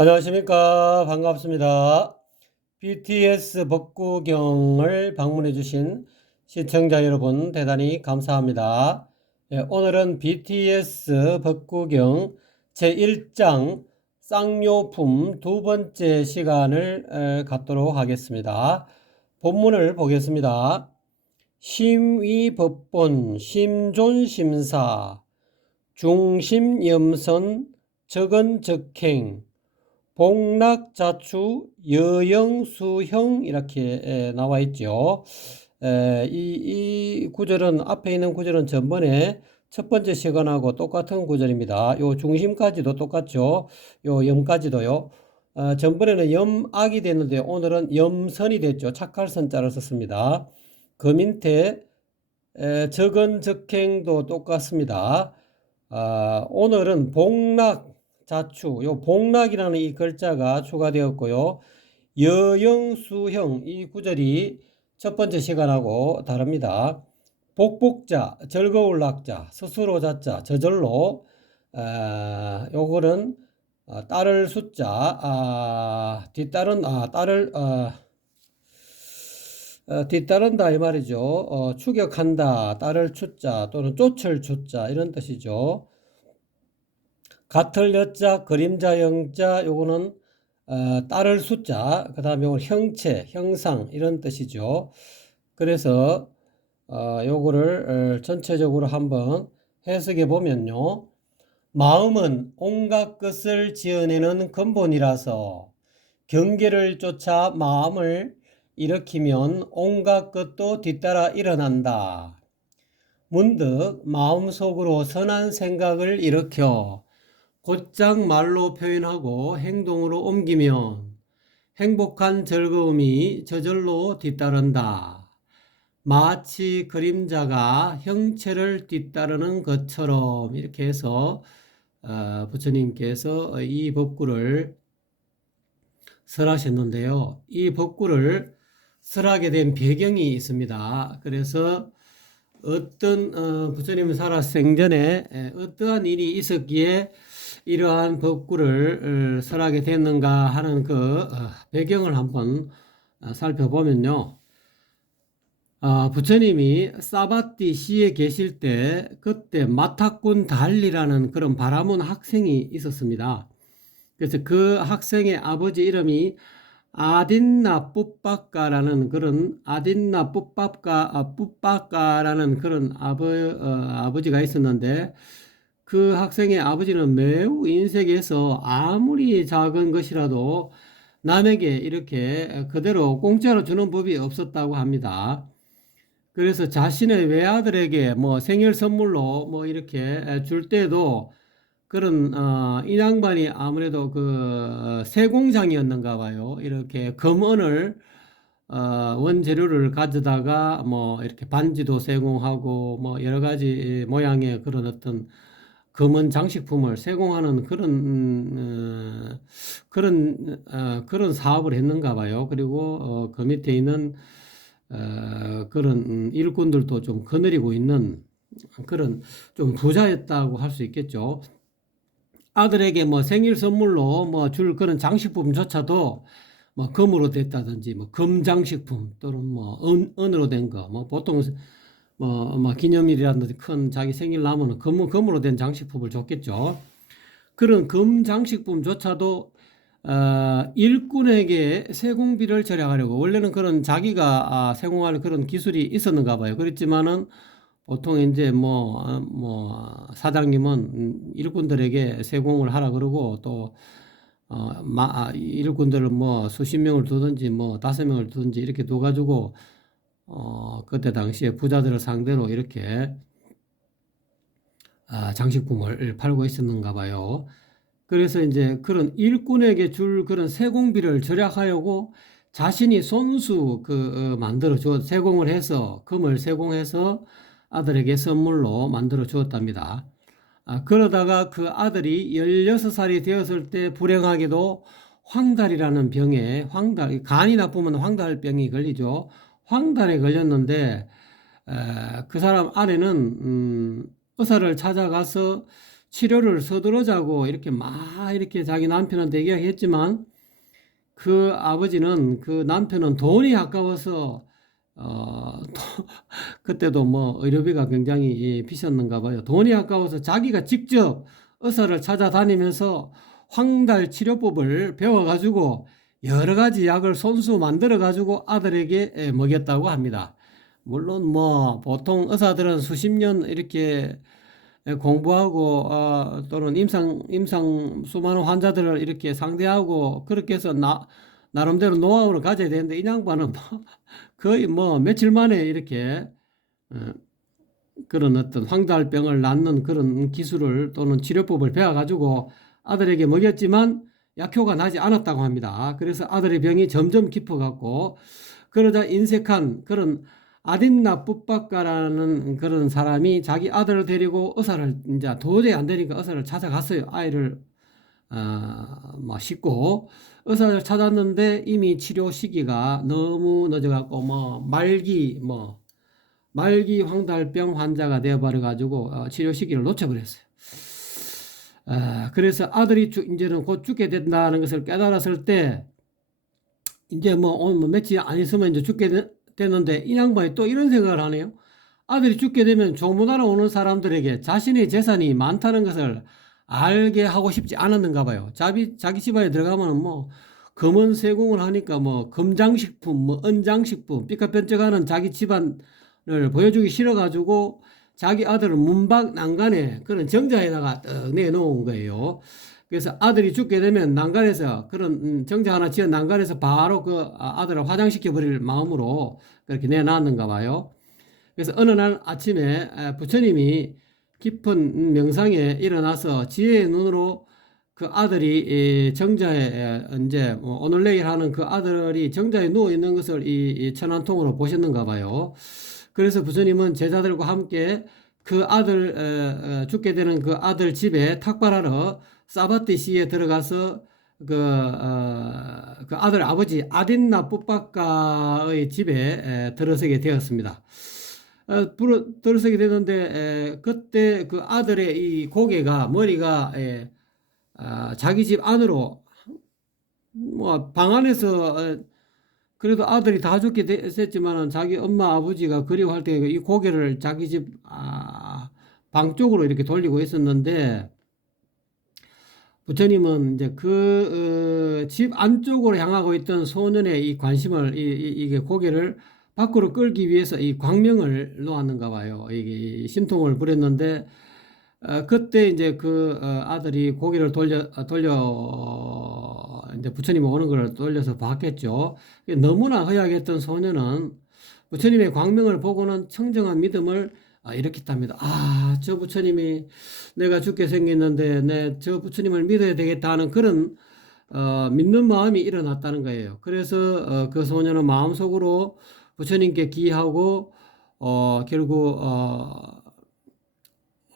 안녕하십니까. 반갑습니다. BTS 법구경을 방문해 주신 시청자 여러분 대단히 감사합니다. 예, 오늘은 BTS 법구경 제1장 쌍용품 두 번째 시간을 에, 갖도록 하겠습니다. 본문을 보겠습니다. 심의법본 심존심사 중심염선 적은적행 복락자추 여영수형 이렇게 에, 나와 있죠. 에, 이, 이 구절은 앞에 있는 구절은 전번에 첫 번째 시간하고 똑같은 구절입니다. 요 중심까지도 똑같죠. 요 염까지도요. 어, 전번에는 염악이 됐는데 오늘은 염선이 됐죠. 착할선자를 썼습니다. 그 밑에 에, 적은 적행도 똑같습니다. 아, 오늘은 복락 자추, 요 복락이라는 이 글자가 추가되었고요. 여영수형 이 구절이 첫 번째 시간하고 다릅니다. 복복자, 즐거울 낙자, 스스로 자자, 저절로 아, 요거는 아, 따를 숫자, 아, 뒤따른 아, 따를 아, 어, 뒤따른다 이 말이죠. 어, 추격한다, 따를 추자 또는 쫓을 추자 이런 뜻이죠. 같을 여자, 그림자 영자 요거는 어, 따를 숫자, 그 다음에 요건 형체, 형상 이런 뜻이죠. 그래서 어, 요거를 어, 전체적으로 한번 해석해 보면요. 마음은 온갖 것을 지어내는 근본이라서 경계를 쫓아 마음을 일으키면 온갖 것도 뒤따라 일어난다. 문득 마음속으로 선한 생각을 일으켜 곧장 말로 표현하고 행동으로 옮기면 행복한 즐거움이 저절로 뒤따른다. 마치 그림자가 형체를 뒤따르는 것처럼 이렇게 해서 어, 부처님께서 이 법구를 설하셨는데요. 이 법구를 설하게 된 배경이 있습니다. 그래서 어떤 어, 부처님 살아 생전에 에, 어떠한 일이 있었기에 이러한 법구를 어, 설하게 됐는가 하는 그 어, 배경을 한번 어, 살펴보면요. 아, 부처님이 사바티 시에 계실 때 그때 마타꾼 달리라는 그런 바라문 학생이 있었습니다. 그래서 그 학생의 아버지 이름이 아딘나 뿌빠까라는 그런 아딘나 뿌빠까 아, 뿌빠까라는 그런 아버 어, 아버지가 있었는데 그 학생의 아버지는 매우 인색해서 아무리 작은 것이라도 남에게 이렇게 그대로 공짜로 주는 법이 없었다고 합니다. 그래서 자신의 외아들에게 뭐 생일 선물로 뭐 이렇게 줄 때도 그런 어, 이 양반이 아무래도 그 세공장이었는가 봐요. 이렇게 금은을 어, 원재료를 가져다가 뭐 이렇게 반지도 세공하고 뭐 여러 가지 모양의 그런 어떤 금은 장식품을 세공하는 그런 음, 어, 그런 어, 그런 사업을 했는가 봐요. 그리고 어, 그 밑에 있는 어, 그런 일꾼들도 좀 거느리고 있는 그런 좀 부자였다고 할 수 있겠죠. 아들에게 뭐 생일 선물로 뭐 줄 그런 장식품조차도 뭐 금으로 됐다든지 뭐 금장식품 또는 뭐 은, 은으로 된 거 뭐 보통 뭐, 뭐 기념일이라든지 큰 자기 생일 나면은 금, 금으로 된 장식품을 줬겠죠. 그런 금 장식품조차도 어, 일꾼에게 세공비를 절약하려고 원래는 그런 자기가 아, 세공할 그런 기술이 있었는가 봐요. 그렇지만은 보통 이제 뭐, 어, 뭐, 사장님은 일꾼들에게 세공을 하라 그러고 또, 어, 마, 아, 일꾼들을 뭐 수십 명을 두든지 뭐 다섯 명을 두든지 이렇게 둬가지고, 어, 그때 당시에 부자들을 상대로 이렇게, 아, 장식품을 팔고 있었는가 봐요. 그래서 이제 그런 일꾼에게 줄 그런 세공비를 절약하려고 자신이 손수 그 어, 만들어 줘 세공을 해서 금을 세공해서 아들에게 선물로 만들어 주었답니다. 아, 그러다가 그 아들이 16살이 되었을 때 불행하게도 황달이라는 병에 황달 간이 나쁘면 황달병이 걸리죠. 황달에 걸렸는데 에, 그 사람 아내는 음, 의사를 찾아가서 치료를 서두르자고 이렇게 막 이렇게 자기 남편한테 이야기했지만 그 아버지는 그 남편은 돈이 아까워서 어, 또 그때도 뭐 의료비가 굉장히 비쌌는가 봐요. 돈이 아까워서 자기가 직접 의사를 찾아다니면서 황달 치료법을 배워가지고 여러 가지 약을 손수 만들어가지고 아들에게 먹였다고 합니다. 물론 뭐 보통 의사들은 수십 년 이렇게 공부하고 어, 또는 임상 임상 수많은 환자들을 이렇게 상대하고 그렇게 해서 나 나름대로 노하우를 가져야 되는데 이 양반은 뭐 거의 뭐 며칠 만에 이렇게 어, 그런 어떤 황달병을 낫는 그런 기술을 또는 치료법을 배워가지고 아들에게 먹였지만 약효가 나지 않았다고 합니다. 그래서 아들의 병이 점점 깊어갔고 그러자 인색한 그런 아딘나 뿌빠까라는 그런 사람이 자기 아들을 데리고 의사를 이제 도저히 안 되니까 의사를 찾아갔어요. 아이를 어, 뭐 싣고 의사를 찾았는데 이미 치료 시기가 너무 늦어갖고 뭐 말기 뭐 말기 황달병 환자가 되어버려 가지고 어, 치료 시기를 놓쳐버렸어요. 아, 그래서 아들이 주, 이제는 곧 죽게 된다는 것을 깨달았을 때 이제 뭐 오늘 뭐 며칠 안 있으면 이제 죽게 되, 되는데 이 양반이 또 이런 생각을 하네요. 아들이 죽게 되면 조문하러 오는 사람들에게 자신의 재산이 많다는 것을 알게 하고 싶지 않았는가 봐요. 자기, 자기 집안에 들어가면 뭐 검은 세공을 하니까 뭐 금장식품, 뭐 은장식품, 삐까뻔쩍하는 자기 집안을 보여주기 싫어가지고 자기 아들을 문밖 난간에 그런 정자에다가 떡 내놓은 거예요. 그래서 아들이 죽게 되면 난간에서 그런 음, 정자 하나 지은 난간에서 바로 그 아, 아들을 화장시켜 버릴 마음으로 그렇게 내놨는가 봐요. 그래서 어느 날 아침에 부처님이 깊은 명상에 일어나서 지혜의 눈으로 그 아들이 정자에 이제 뭐 오늘 내일 하는 그 아들이 정자에 누워 있는 것을 이 천안통으로 보셨는가 봐요. 그래서 부처님은 제자들과 함께 그 아들 죽게 되는 그 아들 집에 탁발하러 사바티 시에 들어가서 그, 어, 그 아들 아버지 아딘나 뿌빠카의 집에 들어서게 되었습니다. 어, 들어서게 되는데 그때 그 아들의 이 고개가 머리가 아, 자기 집 안으로 뭐 방 안에서 어, 그래도 아들이 다 죽게 됐지만은 자기 엄마 아버지가 그리워할 때 이 고개를 자기 집, 아, 방 쪽으로 이렇게 돌리고 있었는데, 부처님은 이제 그집 어, 안쪽으로 향하고 있던 소년의 이 관심을, 이, 이, 게 고개를 밖으로 끌기 위해서 이 광명을 놓았는가 봐요. 이게 심통을 부렸는데, 어, 그때 이제 그 어, 아들이 고개를 돌려, 돌려, 이제 부처님 오는 걸 돌려서 봤겠죠. 너무나 허약했던 소녀는 부처님의 광명을 보고는 청정한 믿음을 아, 일으켰답니다. 아, 저 부처님이 내가 죽게 생겼는데, 내 저 부처님을 믿어야 되겠다 는 그런, 어, 믿는 마음이 일어났다는 거예요. 그래서, 어, 그 소녀는 마음속으로 부처님께 기하고, 어, 결국, 어,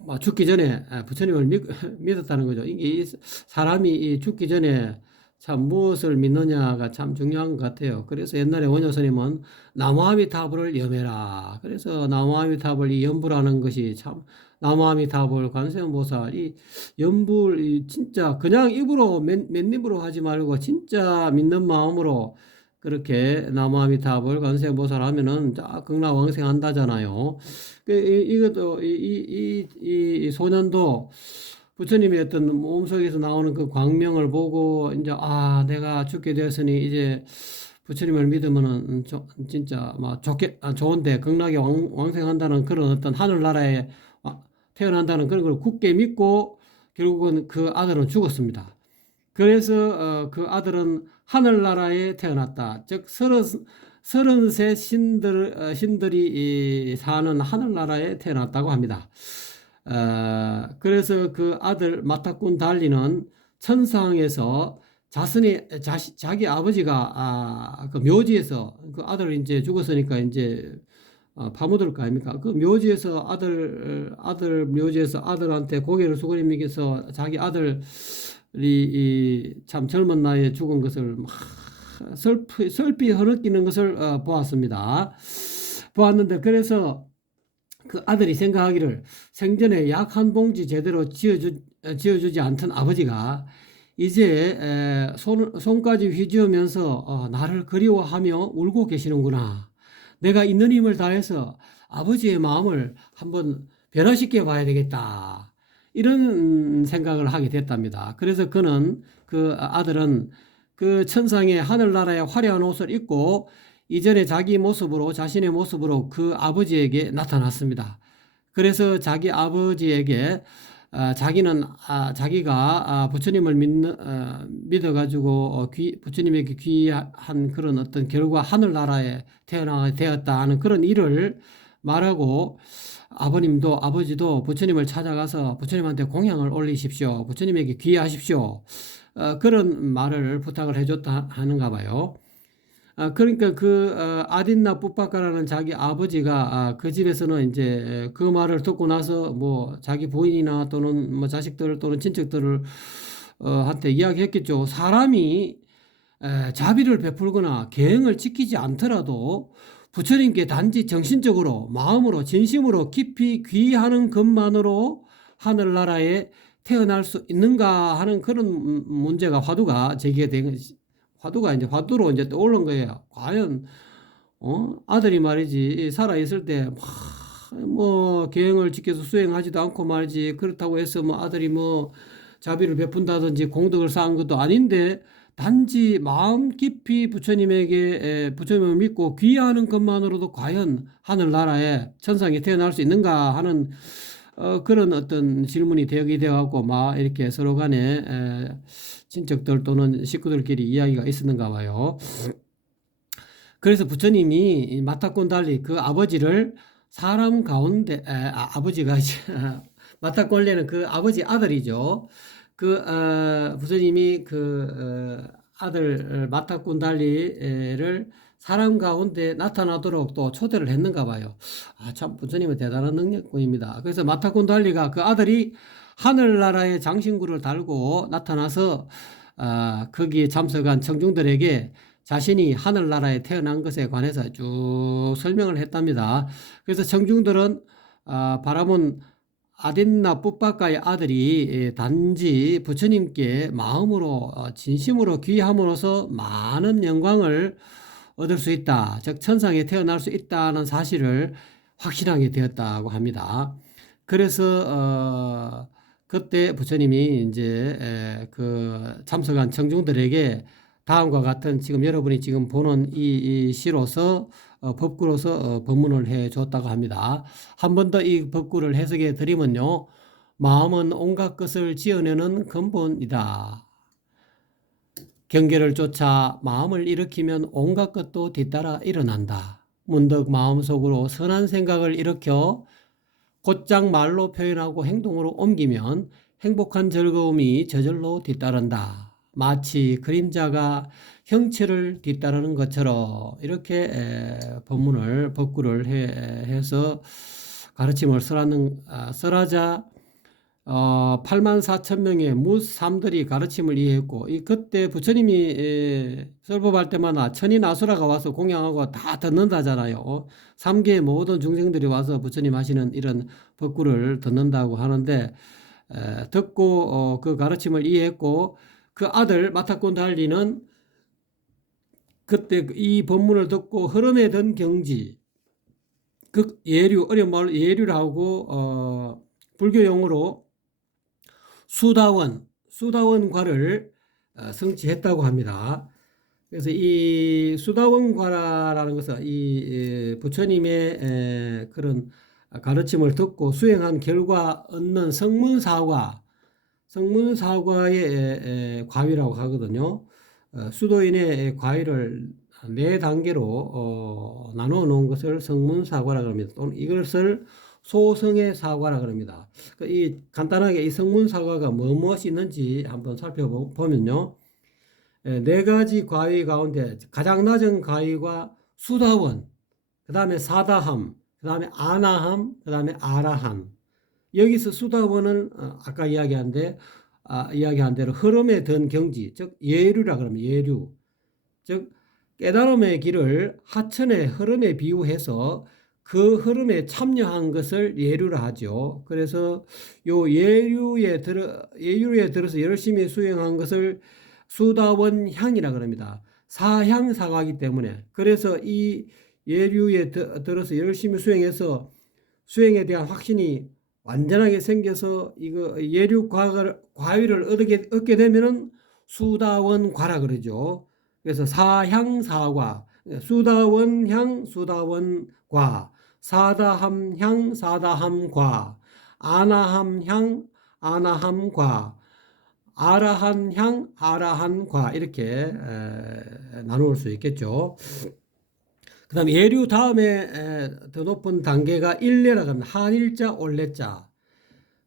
뭐 죽기 전에 부처님을 믿, 믿었다는 거죠. 이게 사람이 죽기 전에 참 무엇을 믿느냐가 참 중요한 것 같아요. 그래서 옛날에 원효스님은 나무아미타불을 염해라. 그래서 나무아미타불 이 염불하는 것이 참 나무아미타불 관세음보살 이 염불 이 진짜 그냥 입으로 맨, 맨입으로 하지 말고 진짜 믿는 마음으로 그렇게 나무아미타불 관세음보살 하면은 자 극락왕생한다잖아요. 그, 이것도 이, 이, 이, 이 소년도 부처님의 어떤 몸속에서 나오는 그 광명을 보고 이제 아 내가 죽게 되었으니 이제 부처님을 믿으면은 진짜 막 좋게 아, 좋은데 극락에 왕, 왕생한다는 그런 어떤 하늘나라에 태어난다는 그런 걸 굳게 믿고 결국은 그 아들은 죽었습니다. 그래서 어, 그 아들은 하늘나라에 태어났다. 즉 서른 서른세 신들 어, 신들이 사는 하늘나라에 태어났다고 합니다. 어, 그래서 그 아들 마타꾼 달리는 천상에서 자신의 자시, 자기 아버지가 아, 그 묘지에서 그 아들 이제 죽었으니까 이제 어, 파묻을 거 아닙니까? 그 묘지에서 아들 아들 묘지에서 아들한테 고개를 수그리면서 자기 아들 이참 젊은 나이에 죽은 것을 막 슬피 슬피 흐느끼는 것을 어, 보았습니다. 보았는데 그래서 그 아들이 생각하기를 생전에 약 한 봉지 제대로 지어주, 어, 지어주지 않던 아버지가 이제 에, 손, 손까지 휘저으면서 어, 나를 그리워하며 울고 계시는구나. 내가 있는 힘을 다해서 아버지의 마음을 한번 변화시켜 봐야 되겠다. 이런 생각을 하게 됐답니다. 그래서 그는 그 아들은 그 천상의 하늘나라의 화려한 옷을 입고 이전에 자기 모습으로 자신의 모습으로 그 아버지에게 나타났습니다. 그래서 자기 아버지에게 아, 자기는 아, 자기가 아, 부처님을 어, 믿어가지고 어, 귀, 부처님에게 귀한 그런 어떤 결과 하늘나라에 태어나게 되었다 하는 그런 일을 말하고 아버님도 아버지도 부처님을 찾아가서 부처님한테 공양을 올리십시오. 부처님에게 귀하십시오. 어, 그런 말을 부탁을 해줬다 하는가 봐요. 아, 그러니까 그 어, 아딘나 뿌빠까라는 자기 아버지가 아, 그 집에서는 이제 그 말을 듣고 나서 뭐 자기 부인이나 또는 뭐 자식들 또는 친척들을 어, 한테 이야기했겠죠. 사람이 에, 자비를 베풀거나 계행을 지키지 않더라도 부처님께 단지 정신적으로 마음으로 진심으로 깊이 귀하는 것만으로 하늘나라에 태어날 수 있는가 하는 그런 문제가 화두가 제기된 화두가 이제 화두로 이제 떠오른 거예요. 과연 어? 아들이 말이지 살아 있을 때 뭐 계획을 지켜서 수행하지도 않고 말이지 그렇다고 해서 뭐 아들이 뭐 자비를 베푼다든지 공덕을 쌓은 것도 아닌데 단지 마음 깊이 부처님에게 부처님을 믿고 귀하는 것만으로도 과연 하늘나라에 천상에 태어날 수 있는가 하는 어, 그런 어떤 질문이 되게 되어갖고 막 이렇게 서로 간에 에, 친척들 또는 식구들끼리 이야기가 있었는가 봐요. 그래서 부처님이 마타콘 달리 그 아버지를 사람 가운데 에, 아, 버지가 마타콘레는 그 아버지 아들이죠. 그 어, 부처님이 그 어, 아들 마타콘 달리를 사람 가운데 나타나도록 또 초대를 했는가 봐요. 아, 참, 부처님은 대단한 능력꾼입니다. 그래서 마타콘 달리가 그 아들이 하늘나라의 장신구를 달고 나타나서 아, 거기에 참석한 청중들에게 자신이 하늘나라에 태어난 것에 관해서 쭉 설명을 했답니다. 그래서 청중들은 아, 바라본 아딘나 뿌빠까의 아들이 예, 단지 부처님께 마음으로 어, 진심으로 귀함으로써 많은 영광을 얻을 수 있다. 즉 천상에 태어날 수 있다는 사실을 확신하게 되었다고 합니다. 그래서 어 그때 부처님이 이제 에, 그 참석한 청중들에게 다음과 같은 지금 여러분이 지금 보는 이, 이 시로서 어, 법구로서 어, 법문을 해 줬다고 합니다. 한 번 더 이 법구를 해석해 드리면요. 마음은 온갖 것을 지어내는 근본이다. 경계를 쫓아 마음을 일으키면 온갖 것도 뒤따라 일어난다. 문득 마음속으로 선한 생각을 일으켜 곧장 말로 표현하고 행동으로 옮기면 행복한 즐거움이 저절로 뒤따른다. 마치 그림자가 형체를 뒤따르는 것처럼 이렇게 법문을 법구를 해 서 가르침을 써라는 아, 써라자 어, 8만 4천 명의 무삼들이 가르침을 이해했고, 이 그때 부처님이 에, 설법할 때마다 천인 아수라가 와서 공양하고 다 듣는다잖아요. 3계 모든 중생들이 와서 부처님 하시는 이런 법구를 듣는다고 하는데, 에, 듣고 어, 그 가르침을 이해했고, 그 아들 마타콘 달리는 그때 이 법문을 듣고 흐름에 든 경지, 그 예류, 어려운 말 예류라고, 어, 불교 용어로 수다원, 수다원과를 어, 성취했다고 합니다. 그래서 이 수다원과라는 것은 이 부처님의 그런 가르침을 듣고 수행한 결과 얻는 성문사과, 성문사과의 과위라고 하거든요. 어, 수도인의 과위를 네 단계로 어, 나누어 놓은 것을 성문사과라고 합니다. 또는 이것을 소성의 사과라 그럽니다. 그이 간단하게 이 성문 사과가 뭐 무엇이 있는지 한번 살펴보면요. 예, 네 가지 과위 가운데 가장 낮은 과위가 수다원, 그 다음에 사다함, 그 다음에 아나함, 그 다음에 아라함. 여기서 수다원은 어, 아까 이야기한 데, 아, 이야기한 대로 흐름에 든 경지, 즉 예류라 그러면 예류. 즉 깨달음의 길을 하천의 흐름에 비유해서 그 흐름에 참여한 것을 예류를 하죠. 그래서 요 예류에 들어 예류에 들어서 열심히 수행한 것을 수다원 향이라 그럽니다. 사향 사과이기 때문에 그래서 이 예류에 드- 들어서 열심히 수행해서 수행에 대한 확신이 완전하게 생겨서 이거 예류 과를 과위를 얻게 얻게 되면은 수다원 과라 그러죠. 그래서 사향 사과, 수다원 향 수다원 과, 사다함 향 사다함 과, 아나함 향 아나함 과, 아라한 향 아라한 과. 이렇게 에, 나누을 수 있겠죠. 그다음 예류 다음에 에, 더 높은 단계가 일례라고 합니다. 한일자 올레자.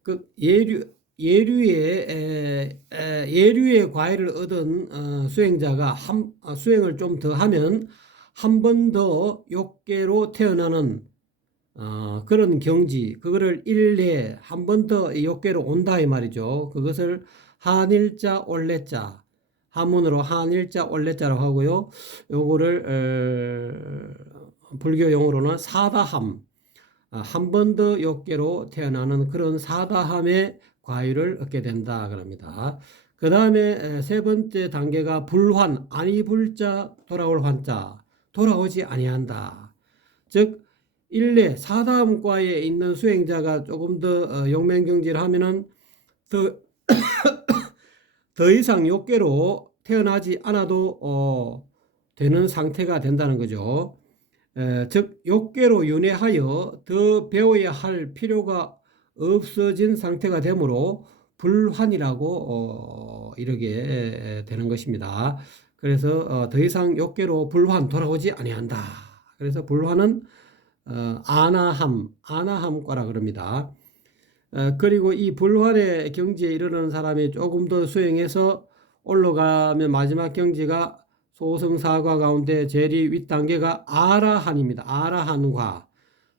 그 예류 예류의 에, 에, 예류의 과일을 얻은 어, 수행자가 한, 어, 수행을 좀 더 하면 한 번 더 욕계로 태어나는 어, 그런 경지 그거를 일례 한 번 더 욕계로 온다 이 말이죠. 그것을 한일자 올레자 한문으로 한일자 올레자라고 하고요. 요거를 어, 불교 용어로는 사다함 아, 한번 더 욕계로 태어나는 그런 사다함의 과유를 얻게 된다 그럽니다. 그 다음에 세 번째 단계가 불환 아니 불자 돌아올 환자 돌아오지 아니한다. 즉 일례 사다함과에 있는 수행자가 조금 더 어, 용맹경지를 하면은 더, 더 이상 욕계로 태어나지 않아도 어, 되는 상태가 된다는 거죠. 에, 즉 욕계로 윤회하여 더 배워야 할 필요가 없어진 상태가 되므로 불환이라고 어, 이렇게 되는 것입니다. 그래서 어, 더 이상 욕계로 불환 돌아오지 아니한다. 그래서 불환은 어, 아나함, 아나함과라 그럽니다. 어, 그리고 이 불환의 경지에 이르는 사람이 조금 더 수행해서 올라가면 마지막 경지가 소성사과 가운데 제일 윗단계가 아라한입니다. 아라한과.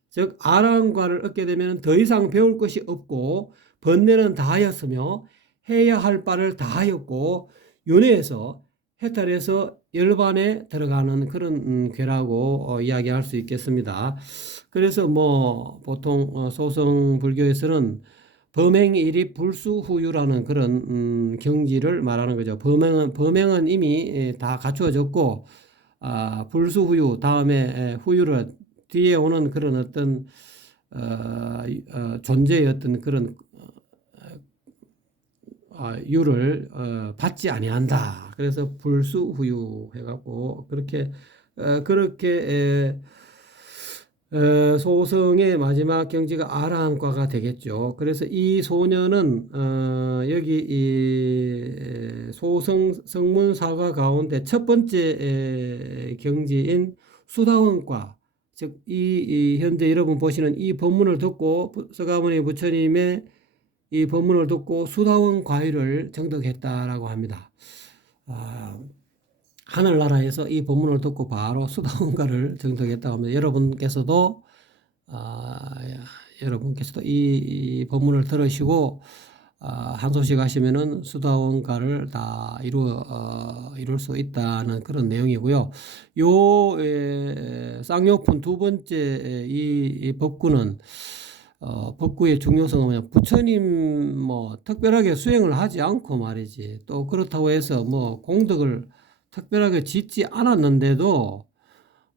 즉 아라한과를 얻게 되면 더 이상 배울 것이 없고 번뇌는 다 하였으며 해야 할 바를 다 하였고 윤회에서 해탈해서 열반에 들어가는 그런 음, 괴라고 어, 이야기할 수 있겠습니다. 그래서 뭐 보통 어, 소성 불교에서는 범행일이 불수후유라는 그런 음, 경지를 말하는 거죠. 범행은 범행은 이미 에, 다 갖추어졌고 아, 불수후유 다음에 에, 후유를 뒤에 오는 그런 어떤 어, 어, 존재의 어떤 그런 어, 유를 어, 받지 아니한다. 그래서 불수후유 해갖고 그렇게 어, 그렇게 에, 어, 소성의 마지막 경지가 아라한과가 되겠죠. 그래서 이 소녀는 어, 여기 이 소성 성문 사과 가운데 첫 번째 에, 경지인 수다원과 즉 이 현재 여러분 보시는 이 법문을 듣고 서가모니 부처님의 이 법문을 듣고 수다원 과일을 정득했다라고 합니다. 아, 하늘나라에서 이 법문을 듣고 바로 수다원가를 정득했다고 합니다. 여러분께서도 아, 여러분께서도 이, 이 법문을 들으시고 아, 한 소식 하시면은 수다원가를 다 이루어 어, 이룰 수 있다는 그런 내용이고요. 요 에, 쌍욕푼 두 번째 에, 이, 이 법구는 어, 법구의 중요성은 뭐냐 부처님 뭐 특별하게 수행을 하지 않고 말이지. 또 그렇다고 해서 뭐 공덕을 특별하게 짓지 않았는데도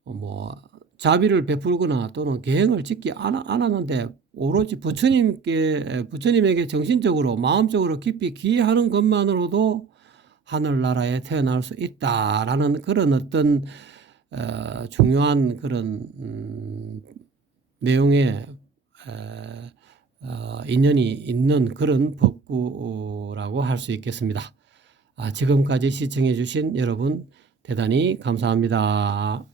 어, 뭐 자비를 베풀거나 또는 계행을 짓지 않, 않았는데 오로지 부처님께 부처님에게 정신적으로 마음적으로 깊이 기하는 것만으로도 하늘나라에 태어날 수 있다라는 그런 어떤 어, 중요한 그런 음, 내용의 인연이 있는 그런 법구라고 할 수 있겠습니다. 아, 지금까지 시청해 주신 여러분 대단히 감사합니다.